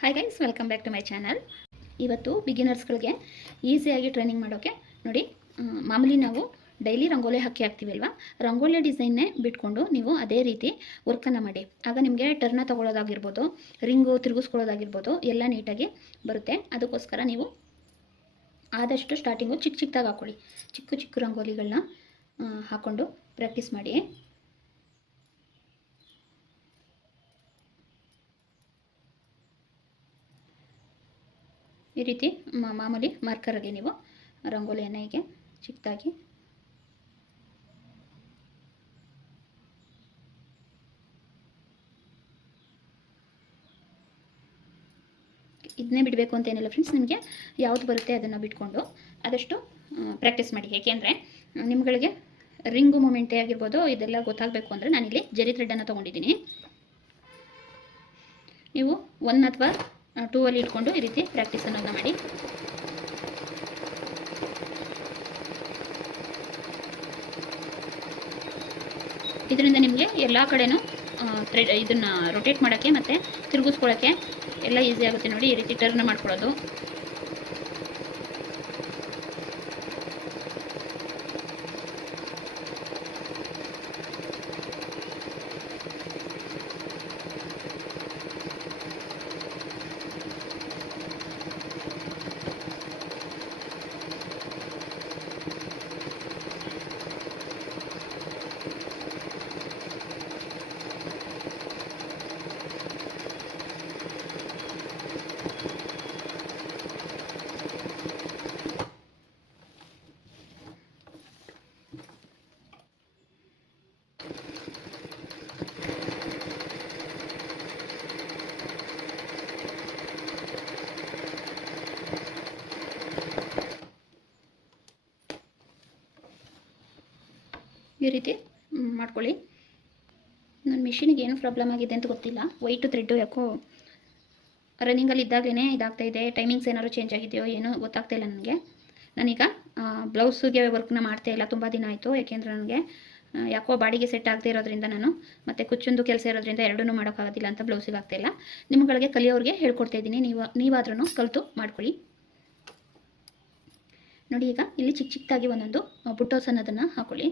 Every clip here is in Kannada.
Hi guys, welcome back to my channel. ಇವತ್ತು ಬಿಗಿನರ್ಸ್ಗಳಿಗೆ ಈಸಿಯಾಗಿ ಟ್ರೈನಿಂಗ್ ಮಾಡೋಕ್ಕೆ ನೋಡಿ, ಮಾಮೂಲಿ ನಾವು ಡೈಲಿ ರಂಗೋಲಿ ಹಾಕ್ತೀವಲ್ವ, ರಂಗೋಲಿ ಡಿಸೈನ್ನೇ ಬಿಟ್ಕೊಂಡು ನೀವು ಅದೇ ರೀತಿ ವರ್ಕನ್ನು ಮಾಡಿ. ಆಗ ನಿಮಗೆ ಟರ್ನ ತೊಗೊಳ್ಳೋದಾಗಿರ್ಬೋದು, ರಿಂಗು ತಿರುಗಿಸ್ಕೊಳ್ಳೋದಾಗಿರ್ಬೋದು ಎಲ್ಲ ನೀಟಾಗಿ ಬರುತ್ತೆ. ಅದಕ್ಕೋಸ್ಕರ ನೀವು ಆದಷ್ಟು ಸ್ಟಾರ್ಟಿಂಗು ಚಿಕ್ಕದಾಗಿ ಹಾಕ್ಕೊಳ್ಳಿ. ಚಿಕ್ಕ ಚಿಕ್ಕ ರಂಗೋಲಿಗಳನ್ನ ಹಾಕ್ಕೊಂಡು ಪ್ರಾಕ್ಟೀಸ್ ಮಾಡಿ. ಈ ರೀತಿ ಮಾಮೂಲಿ ಮಾರ್ಕರಲ್ಲಿ ನೀವು ರಂಗೋಲಿಯನ್ನು ಹೀಗೆ ಚಿಕ್ಕದಾಗಿ ಇದನ್ನೇ ಬಿಡಬೇಕು ಅಂತ ಏನಿಲ್ಲ ಫ್ರೆಂಡ್ಸ್, ನಿಮಗೆ ಯಾವುದು ಬರುತ್ತೆ ಅದನ್ನು ಬಿಟ್ಕೊಂಡು ಆದಷ್ಟು ಪ್ರಾಕ್ಟೀಸ್ ಮಾಡಿ. ಏಕೆಂದರೆ ನಿಮ್ಗಳಿಗೆ ರಿಂಗು ಮೂಮೆಂಟೇ ಆಗಿರ್ಬೋದು ಇದೆಲ್ಲ ಗೊತ್ತಾಗಬೇಕು ಅಂದರೆ ನಾನಿಲ್ಲಿ ಜರಿ ಥ್ರೆಡನ್ನು ತೊಗೊಂಡಿದ್ದೀನಿ. ನೀವು 1 ಅಥವಾ 2 ಅಲ್ಲಿ ಇಟ್ಕೊಂಡು ಈ ರೀತಿ ಪ್ರಾಕ್ಟೀಸನ್ನು ಮಾಡಿ. ಇದರಿಂದ ನಿಮಗೆ ಎಲ್ಲ ಕಡೆನೂ ಇದನ್ನು ರೊಟೇಟ್ ಮಾಡೋಕ್ಕೆ ಮತ್ತು ತಿರುಗಿಸ್ಕೊಳ್ಳೋಕ್ಕೆ ಎಲ್ಲ ಈಸಿ ಆಗುತ್ತೆ. ನೋಡಿ, ಈ ರೀತಿ ಟರ್ನ್ ಮಾಡ್ಕೊಳ್ಳೋದು. ಈ ರೀತಿ ಮಾಡ್ಕೊಳ್ಳಿ. ನನ್ನ ಮಿಷಿನಿಗೆ ಏನು ಪ್ರಾಬ್ಲಮ್ ಆಗಿದೆ ಅಂತ ಗೊತ್ತಿಲ್ಲ. ವೈಟು ಥ್ರೆಡ್ಡು ಯಾಕೋ ರನ್ನಿಂಗಲ್ಲಿ ಇದ್ದಾಗಲೇ ಇದಾಗ್ತಾಯಿದೆ. ಟೈಮಿಂಗ್ಸ್ ಏನಾದ್ರು ಚೇಂಜ್ ಆಗಿದೆಯೋ ಏನೋ ಗೊತ್ತಾಗ್ತಾಯಿಲ್ಲ ನನಗೆ. ನಾನೀಗ ಬ್ಲೌಸಿಗೆ ವರ್ಕ್ನ ಮಾಡ್ತಾಯಿಲ್ಲ, ತುಂಬ ದಿನ ಆಯಿತು. ಯಾಕೆಂದರೆ ನನಗೆ ಯಾಕೋ ಬಾಡಿಗೆ ಸೆಟ್ ಆಗದೆ ಇರೋದ್ರಿಂದ ನಾನು ಮತ್ತು ಕುಚ್ಚೊಂದು ಕೆಲಸ ಇರೋದ್ರಿಂದ ಎರಡೂ ಮಾಡೋಕ್ಕಾಗೋದಿಲ್ಲ ಅಂತ ಬ್ಲೌಸಿಗೆ ಆಗ್ತಾಯಿಲ್ಲ. ನಿಮ್ಗಳಿಗೆ ಕಲಿಯೋರಿಗೆ ಹೇಳ್ಕೊಡ್ತಾ ಇದ್ದೀನಿ, ನೀವಾದ್ರೂ ಕಲಿತು ಮಾಡ್ಕೊಳ್ಳಿ. ನೋಡಿ, ಈಗ ಇಲ್ಲಿ ಚಿಕ್ಕ ಚಿಕ್ಕದಾಗಿ ಒಂದೊಂದು ಬುಟ್ಟೋಸ್ ಅನ್ನೋದನ್ನು ಹಾಕೊಳ್ಳಿ.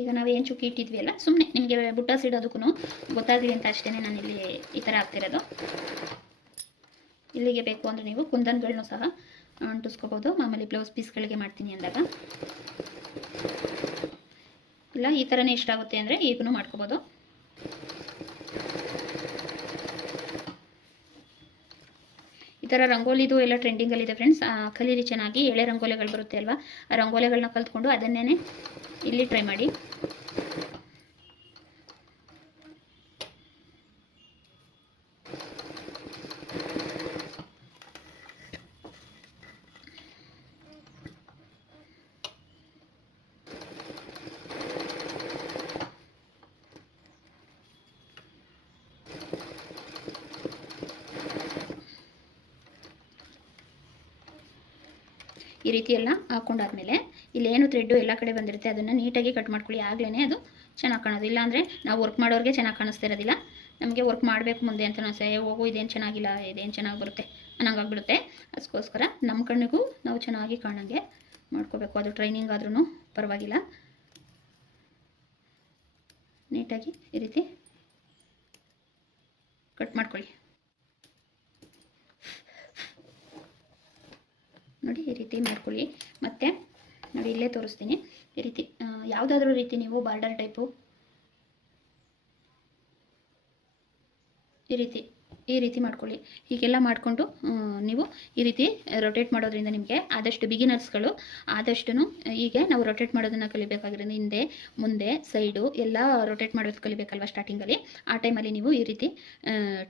ಈಗ ನಾವು ಏನು ಚುಕ್ಕಿ ಇಟ್ಟಿದ್ವಿ ಅಲ್ಲ, ಸುಮ್ಮನೆ ನಿಮಗೆ ಬುಟ್ಟಾಸ್ ಇಡೋದಕ್ಕೂ ಗೊತ್ತಾಗಲಿ ಅಂತ ಅಷ್ಟೇ ನಾನಿಲ್ಲಿ ಈ ಥರ ಆಗ್ತಿರೋದು. ಇಲ್ಲಿಗೆ ಬೇಕು ಅಂದರೆ ನೀವು ಕುಂದನ್ಗಳನ್ನೂ ಸಹ ಅಂಟಿಸ್ಕೋಬೋದು. ಮಾಮೂಲಿ ಬ್ಲೌಸ್ ಪೀಸ್ಗಳಿಗೆ ಮಾಡ್ತೀನಿ ಅಂದಾಗ ಇಲ್ಲ ಈ ಥರನೇ ಇಷ್ಟ ಆಗುತ್ತೆ ಅಂದರೆ ಈಗೂ ಮಾಡ್ಕೋಬೋದು. ಈ ಥರ ರಂಗೋಲಿದು ಎಲ್ಲ ಟ್ರೆಂಡಿಂಗಲ್ಲಿದೆ ಫ್ರೆಂಡ್ಸ್. ಕಲೀರಿ ಚೆನ್ನಾಗಿ. ಎಳೆ ರಂಗೋಲಿಗಳು ಬರುತ್ತೆ ಅಲ್ವಾ, ಆ ರಂಗೋಲಿಗಳನ್ನ ಕಲ್ತ್ಕೊಂಡು ಅದನ್ನೇ ಇಲ್ಲಿ ಟ್ರೈ ಮಾಡಿ. ಈ ರೀತಿ ಎಲ್ಲ ಹಾಕೊಂಡಾದ್ಮೇಲೆ ಇಲ್ಲೇನು ಥ್ರೆಡ್ಡು ಎಲ್ಲ ಕಡೆ ಬಂದಿರುತ್ತೆ ಅದನ್ನು ನೀಟಾಗಿ ಕಟ್ ಮಾಡ್ಕೊಳ್ಳಿ. ಆಗಲೇ ಅದು ಚೆನ್ನಾಗಿ ಕಾಣೋದು. ಇಲ್ಲಾಂದರೆ ನಾವು ವರ್ಕ್ ಮಾಡೋರಿಗೆ ಚೆನ್ನಾಗಿ ಕಾಣಿಸ್ತಾ ಇರೋದಿಲ್ಲ. ನಮಗೆ ವರ್ಕ್ ಮಾಡಬೇಕು ಮುಂದೆ ಅಂತ ಅನಿಸೆ, ಹೋಗು ಇದೇನು ಚೆನ್ನಾಗಿಲ್ಲ, ಇದೇನು ಚೆನ್ನಾಗಿ ಬರುತ್ತೆ ಅನ್ನೋಂಗಾಗ್ಬಿಡುತ್ತೆ. ಅದಕ್ಕೋಸ್ಕರ ನಮ್ಮ ಕಣ್ಣಿಗೂ ನಾವು ಚೆನ್ನಾಗಿ ಕಾಣೋಂಗೆ ಮಾಡ್ಕೋಬೇಕು. ಅದು ಟ್ರೈನಿಂಗ್ ಆದ್ರೂ ಪರವಾಗಿಲ್ಲ. ನೀಟಾಗಿ ಈ ರೀತಿ ಕಟ್ ಮಾಡ್ಕೊಳ್ಳಿ. ನೋಡಿ, ಈ ರೀತಿ ಮಾಡ್ಕೊಳ್ಳಿ. ಮತ್ತು ನೋಡಿ ಇಲ್ಲೇ ತೋರಿಸ್ತೀನಿ. ಈ ರೀತಿ ಯಾವುದಾದ್ರೂ ರೀತಿ ನೀವು ಬಾರ್ಡರ್ ಟೈಪು ಈ ರೀತಿ ಮಾಡ್ಕೊಳ್ಳಿ. ಹೀಗೆಲ್ಲ ಮಾಡಿಕೊಂಡು ನೀವು ಈ ರೀತಿ ರೊಟೇಟ್ ಮಾಡೋದ್ರಿಂದ ನಿಮಗೆ ಆದಷ್ಟು ಬಿಗಿನರ್ಸ್ಗಳು ಆದಷ್ಟು ಹೀಗೆ ನಾವು ರೊಟೇಟ್ ಮಾಡೋದನ್ನು ಕಲಿಬೇಕಾಗಿರೋದು. ಹಿಂದೆ ಮುಂದೆ ಸೈಡು ಎಲ್ಲ ರೊಟೇಟ್ ಮಾಡೋದು ಕಲಿಬೇಕಲ್ವ ಸ್ಟಾರ್ಟಿಂಗಲ್ಲಿ. ಆ ಟೈಮಲ್ಲಿ ನೀವು ಈ ರೀತಿ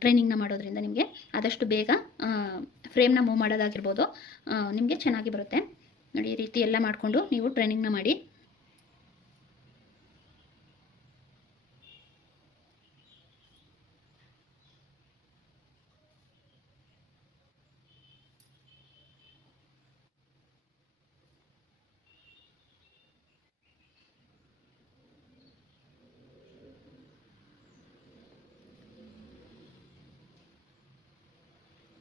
ಟ್ರೈನಿಂಗ್ನ ಮಾಡೋದ್ರಿಂದ ನಿಮಗೆ ಆದಷ್ಟು ಬೇಗ ಫ್ರೇಮ್ನ ಮೂವ್ ಮಾಡೋದಾಗಿರ್ಬೋದು ನಿಮಗೆ ಚೆನ್ನಾಗಿ ಬರುತ್ತೆ. ನೋಡಿ, ಈ ರೀತಿ ಎಲ್ಲ ಮಾಡಿಕೊಂಡು ನೀವು ಟ್ರೈನಿಂಗ್ನ ಮಾಡಿ.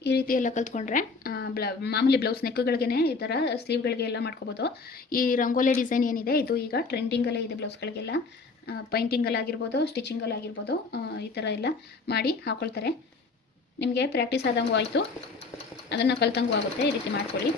ಈ ರೀತಿ ಎಲ್ಲ ಕಲ್ತ್ಕೊಂಡ್ರೆ ಮಾಮೂಲಿ ಬ್ಲೌಸ್ ನೆಕ್ಗಳಿಗೇ ಈ ಥರ ಸ್ಲೀವ್ಗಳಿಗೆ ಎಲ್ಲ ಮಾಡ್ಕೋಬೋದು. ಈ ರಂಗೋಲಿ ಡಿಸೈನ್ ಏನಿದೆ ಇದು ಈಗ ಟ್ರೆಂಡಿಂಗಲ್ಲೇ ಇದೆ ಬ್ಲೌಸ್ಗಳಿಗೆಲ್ಲ. ಪೈಂಟಿಂಗಲ್ಲಾಗಿರ್ಬೋದು, ಸ್ಟಿಚಿಂಗಲ್ಲಾಗಿರ್ಬೋದು, ಈ ಥರ ಎಲ್ಲ ಮಾಡಿ ಹಾಕ್ಕೊಳ್ತಾರೆ. ನಿಮಗೆ ಪ್ರಾಕ್ಟೀಸ್ ಆದಂಗೂ ಆಯಿತು, ಅದನ್ನು ಕಲ್ತಂಗೂ ಆಗುತ್ತೆ. ಈ ರೀತಿ ಮಾಡ್ಕೊಳ್ಳಿ.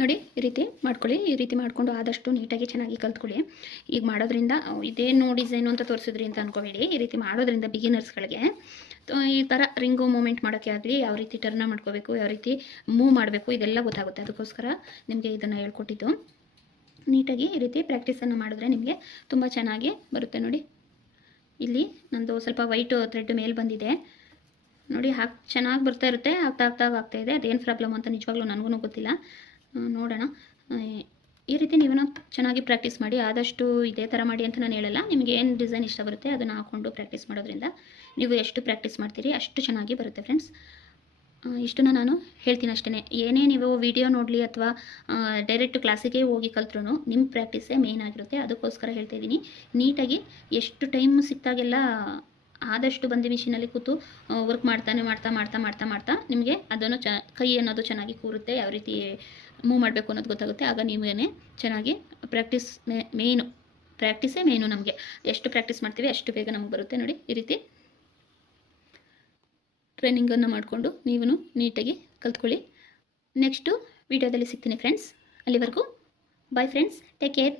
ನೋಡಿ ಈ ರೀತಿ ಮಾಡ್ಕೊಳ್ಳಿ. ಈ ರೀತಿ ಮಾಡಿಕೊಂಡು ಆದಷ್ಟು ನೀಟಾಗಿ ಚೆನ್ನಾಗಿ ಕಲ್ತ್ಕೊಳ್ಳಿ. ಈಗ ಮಾಡೋದ್ರಿಂದ ಇದೇನು ಡಿಸೈನು ಅಂತ ತೋರಿಸಿದ್ರಿ ಅಂತ ಅಂದ್ಕೋಬೇಡಿ. ಈ ರೀತಿ ಮಾಡೋದ್ರಿಂದ ಬಿಗಿನರ್ಸ್ಗಳಿಗೆ ಈ ಥರ ರಿಂಗು ಮೂಮೆಂಟ್ ಮಾಡೋಕ್ಕೆ ಆಗಲಿ, ಯಾವ ರೀತಿ ಟರ್ನ ಮಾಡ್ಕೋಬೇಕು, ಯಾವ ರೀತಿ ಮೂವ್ ಮಾಡಬೇಕು, ಇದೆಲ್ಲ ಗೊತ್ತಾಗುತ್ತೆ. ಅದಕ್ಕೋಸ್ಕರ ನಿಮಗೆ ಇದನ್ನು ಹೇಳ್ಕೊಟ್ಟಿದ್ದು. ನೀಟಾಗಿ ಈ ರೀತಿ ಪ್ರಾಕ್ಟೀಸನ್ನು ಮಾಡಿದ್ರೆ ನಿಮಗೆ ತುಂಬ ಚೆನ್ನಾಗಿ ಬರುತ್ತೆ. ನೋಡಿ ಇಲ್ಲಿ ನಂದು ಸ್ವಲ್ಪ ವೈಟ್ ಥ್ರೆಡ್ ಮೇಲೆ ಬಂದಿದೆ ನೋಡಿ. ಚೆನ್ನಾಗಿ ಬರ್ತಾ ಇರುತ್ತೆ, ಆಗ್ತಾ ಇದೆ. ಅದೇನು ಪ್ರಾಬ್ಲಮ್ ಅಂತ ನಿಜವಾಗ್ಲೂ ನನಗೂ ಗೊತ್ತಿಲ್ಲ. ನೋಡೋಣ. ಈ ರೀತಿ ನೀವು ಚೆನ್ನಾಗಿ ಪ್ರಾಕ್ಟೀಸ್ ಮಾಡಿ. ಆದಷ್ಟು ಇದೇ ಥರ ಮಾಡಿ ಅಂತ ನಾನು ಹೇಳಲ್ಲ. ನಿಮಗೆ ಏನು ಡಿಸೈನ್ ಇಷ್ಟ ಬರುತ್ತೆ ಅದನ್ನು ಹಾಕ್ಕೊಂಡು ಪ್ರಾಕ್ಟೀಸ್ ಮಾಡೋದ್ರಿಂದ ನೀವು ಎಷ್ಟು ಪ್ರಾಕ್ಟೀಸ್ ಮಾಡ್ತೀರಿ ಅಷ್ಟು ಚೆನ್ನಾಗಿ ಬರುತ್ತೆ ಫ್ರೆಂಡ್ಸ್. ಇಷ್ಟನ್ನು ನಾನು ಹೇಳ್ತೀನಿ ಅಷ್ಟೇ. ಏನೇ ನೀವು ವಿಡಿಯೋ ನೋಡಲಿ ಅಥವಾ ಡೈರೆಕ್ಟ್ ಕ್ಲಾಸಿಗೆ ಹೋಗಿ ಕಲ್ತ್ರೂ ನಿಮ್ಮ ಪ್ರಾಕ್ಟೀಸೇ ಮೇಯ್ನ್ ಆಗಿರುತ್ತೆ. ಅದಕ್ಕೋಸ್ಕರ ಹೇಳ್ತಾ ಇದ್ದೀನಿ, ನೀಟಾಗಿ ಎಷ್ಟು ಟೈಮ್ ಸಿಕ್ತಾಗೆಲ್ಲ ಆದಷ್ಟು ಬಂದು ಮಿಷಿನಲ್ಲಿ ಕೂತು ವರ್ಕ್ ಮಾಡ್ತಾ ನಿಮಗೆ ಅದನ್ನು ಕೈ ಅನ್ನೋದು ಚೆನ್ನಾಗಿ ಕೂರುತ್ತೆ, ಯಾವ ರೀತಿ ಮೂವ್ ಮಾಡಬೇಕು ಅನ್ನೋದು ಗೊತ್ತಾಗುತ್ತೆ. ಆಗ ನೀವೇನೇ ಚೆನ್ನಾಗಿ ಪ್ರಾಕ್ಟೀಸೇ ಮೇಯ್ನು. ನಮಗೆ ಎಷ್ಟು ಪ್ರಾಕ್ಟೀಸ್ ಮಾಡ್ತೀವಿ ಅಷ್ಟು ಬೇಗ ನಮಗೆ ಬರುತ್ತೆ. ನೋಡಿ ಈ ರೀತಿ ಟ್ರೈನಿಂಗನ್ನು ಮಾಡಿಕೊಂಡು ನೀವು ನೀಟಾಗಿ ಕಲ್ತ್ಕೊಳ್ಳಿ. ನೆಕ್ಸ್ಟು ವಿಡಿಯೋದಲ್ಲಿ ಸಿಗ್ತೀನಿ ಫ್ರೆಂಡ್ಸ್. ಅಲ್ಲಿವರೆಗೂ ಬಾಯ್ ಫ್ರೆಂಡ್ಸ್, ಟೇಕ್ ಕೇರ್.